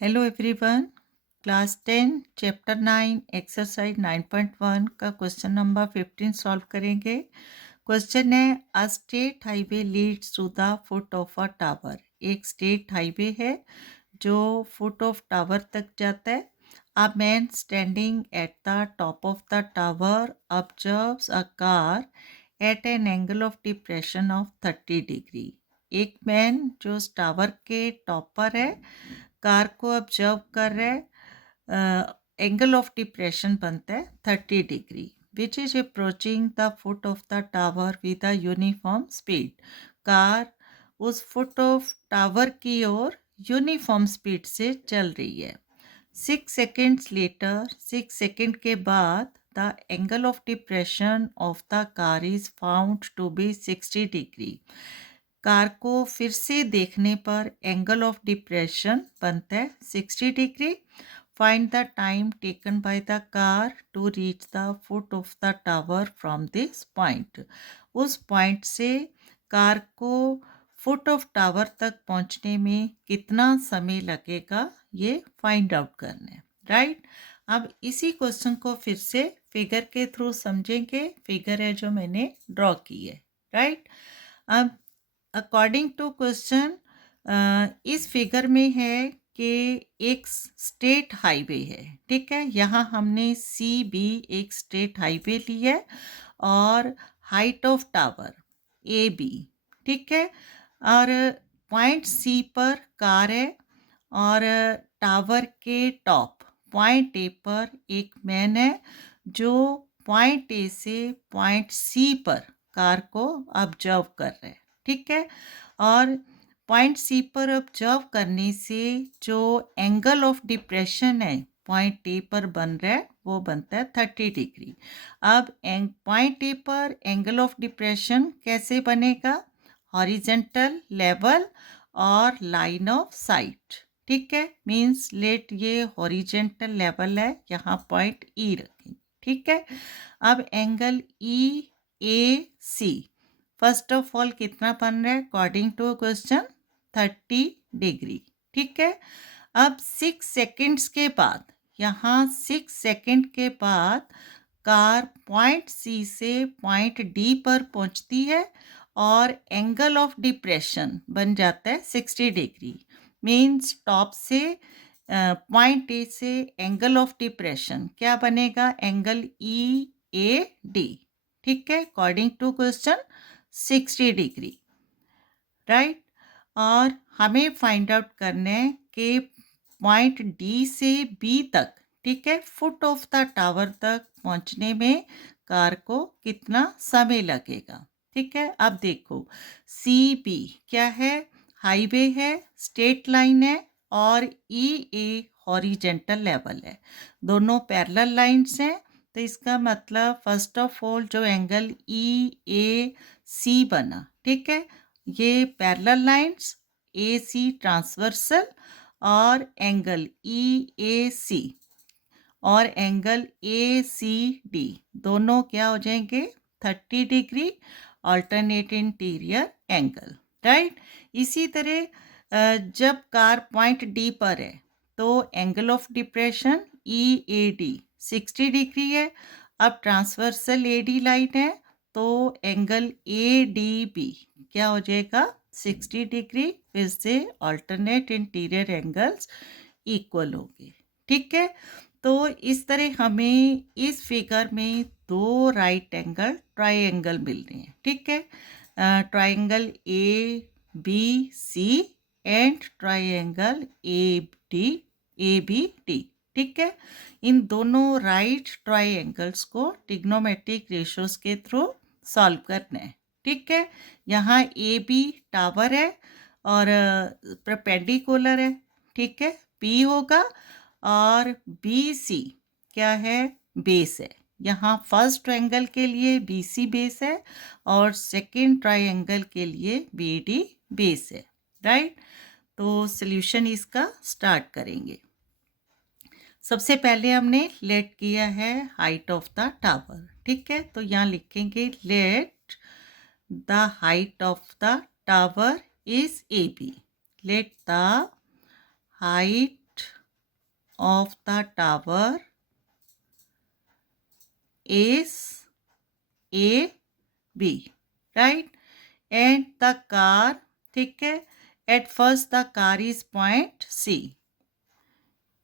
Hello everyone. Class 10 chapter 9 exercise 9.1 का question number 15 solve करेंगे। Question है a state highway leads to the foot of a tower. एक state highway है जो foot of tower तक जाता है। A man standing at the top of the tower observes a car at an angle of depression of 30 degree. एक man जो tower के top पर है कार को ऑब्जर्व कर रहे हैं। एंगल ऑफ डिप्रेशन बनता है 30 degree which is approaching the foot of the tower with a uniform speed. Car उस फुट ऑफ टावर की ओर यूनिफॉर्म स्पीड से चल रही है। 6 सेकेंड्स लेटर 6 सेकेंड के बाद the angle of depression of the car is found to be 60 degree. Car को फिर से देखने पर एंगल ऑफ डिप्रेशन बनता है 60 degree. Find the time taken by the car to reach the foot of the tower from this point. उस point से car को फुट ऑफ टावर तक पहुंचने में कितना समय लगेगा ये फाइंड आउट करना है। राइट। अब इसी क्वेश्चन को फिर से फिगर के थ्रू समझेंगे। फिगर है जो मैंने ड्रॉ की है। राइट। अब अकॉर्डिंग टू क्वेश्चन इस फिगर में है कि एक स्टेट हाईवे है। ठीक है, यहाँ हमने सी बी एक स्टेट हाईवे ली है और height of tower A B. ठीक है, और पॉइंट सी पर कार है और टावर के टॉप पॉइंट ए पर एक मैन है जो पॉइंट ए से पॉइंट सी पर कार को ऑब्जर्व कर रहे हैं। ठीक है, और पॉइंट सी पर ऑब्जर्व करने से जो एंगल ऑफ डिप्रेशन है पॉइंट ए पर बन रहा है वो बनता है 30 डिग्री। अब पॉइंट ए पर एंगल ऑफ डिप्रेशन कैसे बनेगा? हॉरिजेंटल, लेवल और लाइन ऑफ साइट। ठीक है, मीन्स लेट ये हॉरिजेंटल लेवल है, यहाँ पॉइंट ई रखेंगे। ठीक है, अब angle E A C first of all कितना बन रहा है अकॉर्डिंग टू क्वेश्चन? 30 डिग्री। ठीक है, अब 6 सेकेंड्स के बाद, यहाँ 6 सेकेंड के बाद कार पॉइंट सी से पॉइंट डी पर पहुंचती है और एंगल ऑफ डिप्रेशन बन जाता है 60 डिग्री। मीन्स टॉप से पॉइंट ए से एंगल ऑफ डिप्रेशन क्या बनेगा? Angle E A D. ठीक है, according to question 60 degree. Right. और हमें फाइंड आउट करना है कि पॉइंट डी से बी तक, ठीक है, फुट ऑफ द टावर तक पहुंचने में कार को कितना समय लगेगा। ठीक है, अब देखो सी बी क्या है? हाईवे है, स्टेट लाइन है और ई ए हॉरिजेंटल लेवल है। दोनों पैरेलल लाइंस हैं, तो इसका मतलब फर्स्ट ऑफ ऑल जो एंगल ई ए सी बना, ठीक है, ये parallel lines A C transversal और एंगल ई ए सी और एंगल ए सी डी दोनों क्या हो जाएंगे? 30 degree alternate interior angle. Right. इसी तरह जब कार पॉइंट डी पर है तो angle of depression E A D 60 degree है। अब ट्रांसवर्सल ए डी लाइन है तो एंगल ए डी बी क्या हो जाएगा? 60 डिग्री। फिर से ऑल्टरनेट इंटीरियर एंगल्स इक्वल होंगे। ठीक है, तो इस तरह हमें इस फिगर में दो राइट एंगल ट्राइंगल मिल रहे हैं। ठीक है, triangle A B C and triangle A B D. ठीक है, इन दोनों राइट ट्राइंगल्स को ट्रिग्नोमेट्रिक रेशियोज के थ्रू सॉल्व करना है। ठीक है, यहाँ ए बी टावर है और परपेंडिकुलर है। ठीक है, पी होगा और बी सी क्या है? बेस है। यहाँ फर्स्ट ट्रायंगल के लिए बी सी बेस है और सेकेंड ट्रायंगल के लिए बी डी बेस है। राइट। तो सॉल्यूशन इसका स्टार्ट करेंगे। सबसे पहले हमने लेट किया है हाइट ऑफ द टावर। ठीक है, तो यहाँ लिखेंगे let the height of the tower is A B. Let the height of the tower is A, B, right? And the car, ठीक है, at first the car is point C.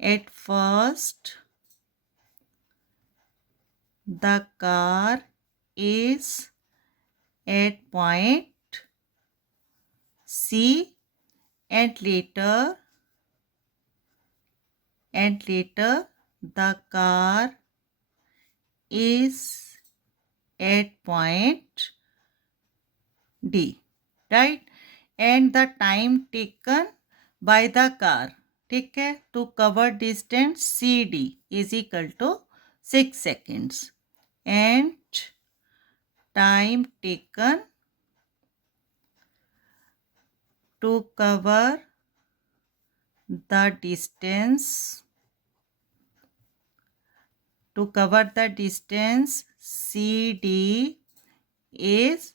At first the car is at point C, and later the car is at point D, right? And the time taken by the car, ठीक है, to cover distance CD is equal to 6 seconds. And time taken to cover the distance CD is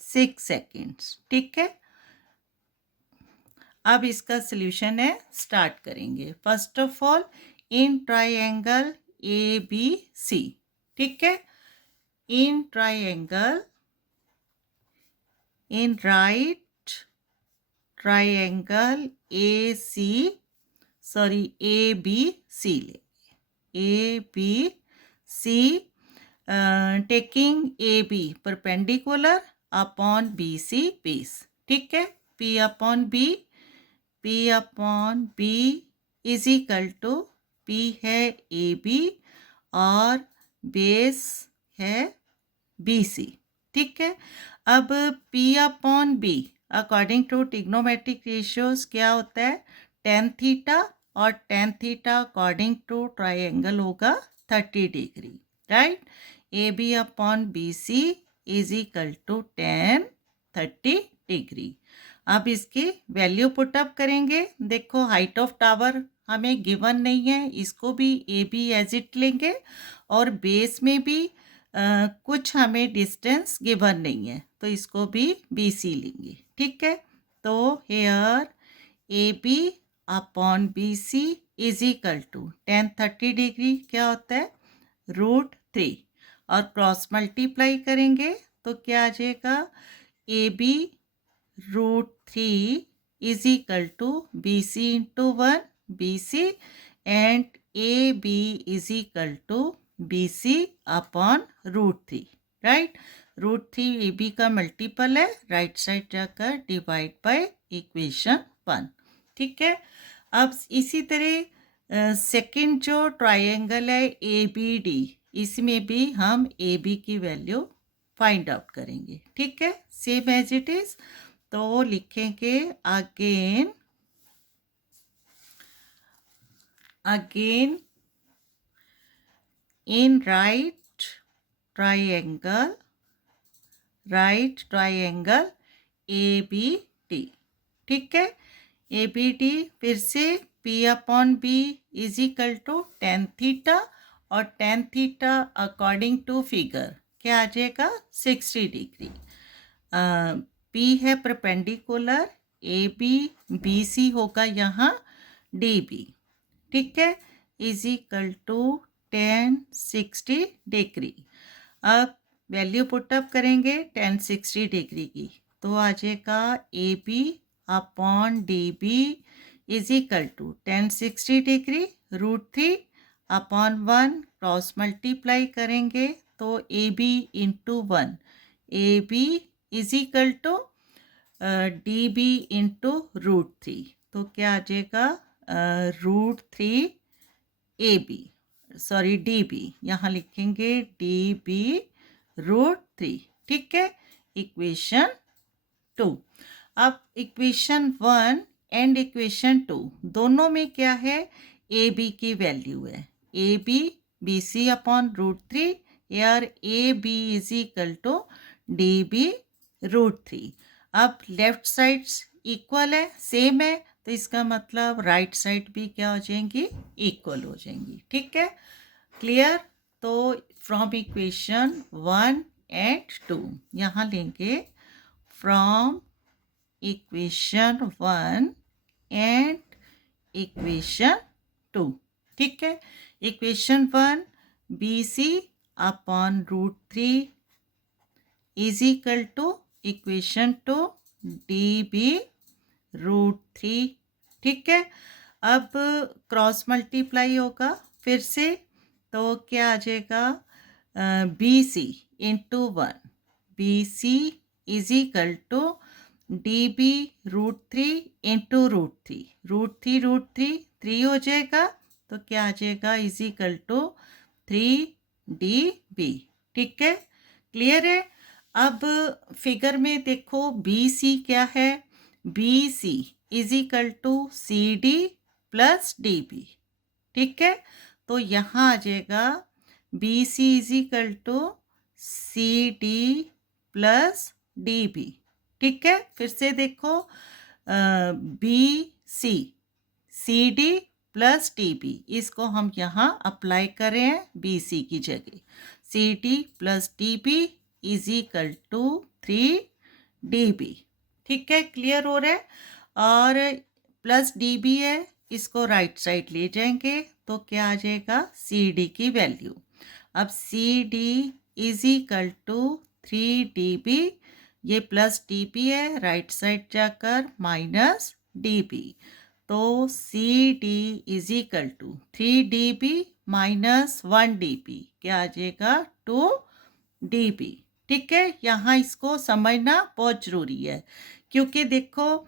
6 seconds, ठीक है. अब इसका solution है, start करेंगे. First of all in triangle A B C, ठीक है, in triangle, in right triangle A C, sorry A B C लेंगे, A B C, taking A B perpendicular upon B C base, ठीक है. P upon B is equal to, P है A B और base है B C, ठीक है. अब P upon B according to trigonometric ratios क्या होता है, tan थीटा, और tan theta according to triangle होगा 30 degree, right. A B upon B C is equal to tan 30 degree. अब इसकी वैल्यू पुटअप करेंगे. देखो हाइट ऑफ टावर हमें गिवन नहीं है, इसको भी ए बी एज इट लेंगे, और बेस में भी कुछ हमें डिस्टेंस गिवन नहीं है, तो इसको भी बी सी लेंगे, ठीक है. तो here A B upon B C is equal to tan 30 degree क्या होता है, √3, और क्रॉस मल्टीप्लाई करेंगे तो क्या आ जाएगा, A B √3 is equal to BC into 1 BC, and AB is equal to BC upon √3, right. √3 AB का मल्टीपल है, राइट साइड जाकर डिवाइड बाय इक्वेशन 1, ठीक है. अब इसी तरह सेकंड जो ट्रायंगल है ए बी डी, इसमें भी हम ए बी की वैल्यू फाइंड आउट करेंगे, ठीक है, सेम एज इट इज. तो लिखेंगे again in right triangle A B T, ठीक है. ए बी टी फिर से P upon B is equal to tan theta, और tan theta according to figure क्या आ जाएगा, 60 डिग्री. P है perpendicular A B, B C होगा यहाँ डी बी, ठीक है, is equal to tan 60 degree. अब वैल्यू पुटअप करेंगे tan 60 डिग्री की, तो आ जाएगा A B upon D B is equal to tan 60 degree √3 upon 1, cross multiply करेंगे तो A B into 1, A B is equal to D B into √3, तो क्या आ जाएगा, √3 A B, sorry D B, यहाँ लिखेंगे डी बी √3, ठीक है. इक्वेशन 2. अब इक्वेशन 1 एंड इक्वेशन 2 दोनों में क्या है, ए बी की वैल्यू है, A B B C upon √3, यार A B is equal to D B √3. अब लेफ्ट साइड्स इक्वल है, सेम है, तो इसका मतलब राइट साइड भी क्या हो जाएंगी, इक्वल हो जाएंगी, ठीक है. क्लियर. तो फ्रॉम इक्वेशन 1 एंड 2 यहाँ लेंगे, फ्रॉम इक्वेशन 1 एंड इक्वेशन 2, ठीक है। Equation 1 BC upon √3 is equal to equation 2 DB √3। ठीक है। अब क्रॉस मल्टीप्लाई होगा फिर से, तो क्या आ जाएगा BC into 1 BC is equal to DB √3 into √3 √3 3 हो जाएगा, तो क्या आ जाएगा इज इक्वल टू 3DB। ठीक है, क्लियर है। अब फिगर में देखो BC क्या है, BC is equal to CD plus DB। ठीक है, तो यहाँ आ जाएगा BC is equal to CD plus DB। ठीक है, फिर से देखो BC CD प्लस DB, इसको हम यहाँ अप्लाई कर रहे हैं BC की जगह। CD plus DB is equal to 3DB। ठीक है, क्लियर हो रहा है। और प्लस DB है, इसको राइट साइड ले जाएंगे तो क्या आ जाएगा CD की वैल्यू। अब CD is equal to 3DB, ये प्लस DB है, राइट साइड जाकर माइनस DB, तो CD is equal to 3DB minus 1DB, क्या आ जाएगा 2DB। ठीक है, यहाँ इसको समझना बहुत जरूरी है, क्योंकि देखो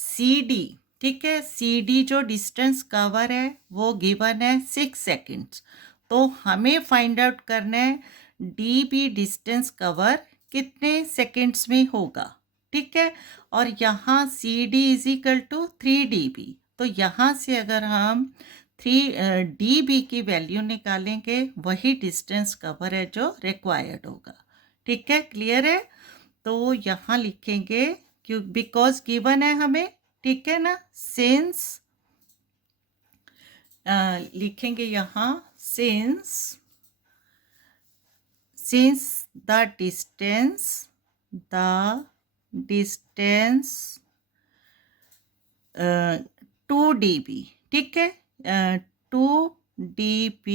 CD, ठीक है, CD जो डिस्टेंस कवर है वो गिवन है 6 सेकेंड्स, तो हमें फाइंड आउट करना है DB डिस्टेंस कवर कितने सेकेंड्स में होगा। ठीक है, और यहाँ CD is equal to 3DB, तो यहाँ से अगर हम 3DB की वैल्यू निकालेंगे वही डिस्टेंस कवर है जो रिक्वायर्ड होगा। ठीक है, क्लियर है। तो यहाँ लिखेंगे क्यों, बिकॉज गिवन है हमें, ठीक है ना, सिंस लिखेंगे यहाँ सिंस द डिस्टेंस 2DB, ठीक है, 2DB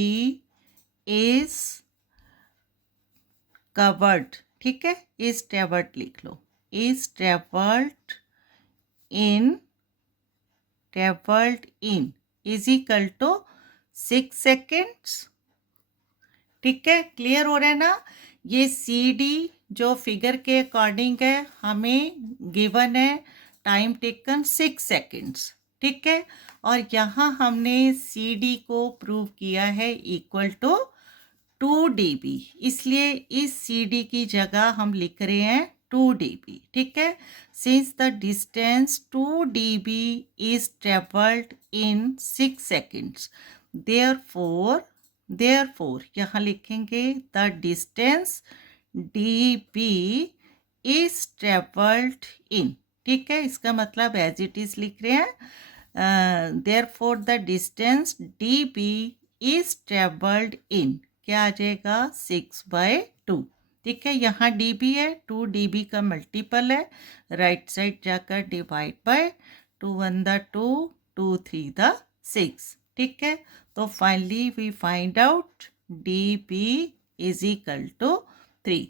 इज कवर्ड, ठीक है, इज ट्रेवर्ड लिख लो, is travelled in is equal to 6 seconds. ठीक है, क्लियर हो रहा है ना। ये CD जो फिगर के अकॉर्डिंग है हमें गिवन है टाइम टेकन 6 सेकेंड्स। ठीक है, और यहाँ हमने CD को प्रूव किया है इक्वल टू 2DB, इसलिए इस CD की जगह हम लिख रहे हैं 2DB। ठीक है, since the distance 2DB is travelled in 6 seconds, therefore यहाँ लिखेंगे the distance DB is travelled in. ठीक है, इसका मतलब एज इट इज लिख रहे हैं, therefore the distance DB is travelled in, क्या आ जाएगा 6/2। ठीक है, यहाँ DB है, 2DB का मल्टीपल है, राइट साइड जाकर डिवाइड बाय 2 1 द 2, 2 3 द 6। ठीक है, तो finally we find out DB is equal to 3।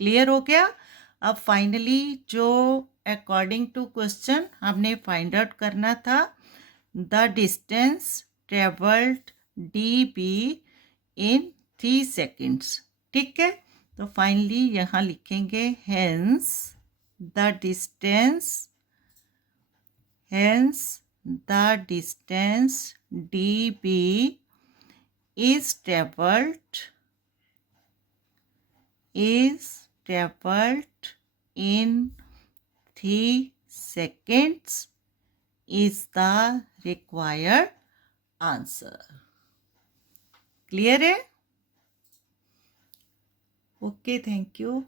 Clear हो गया। अब फाइनली जो अकॉर्डिंग टू क्वेश्चन हमने फाइंड आउट करना था, the distance travelled DB in 3 seconds. ठीक है, तो फाइनली यहाँ लिखेंगे hence the distance DB is traveled in 3 seconds is the required answer. Clear है? Okay, thank you.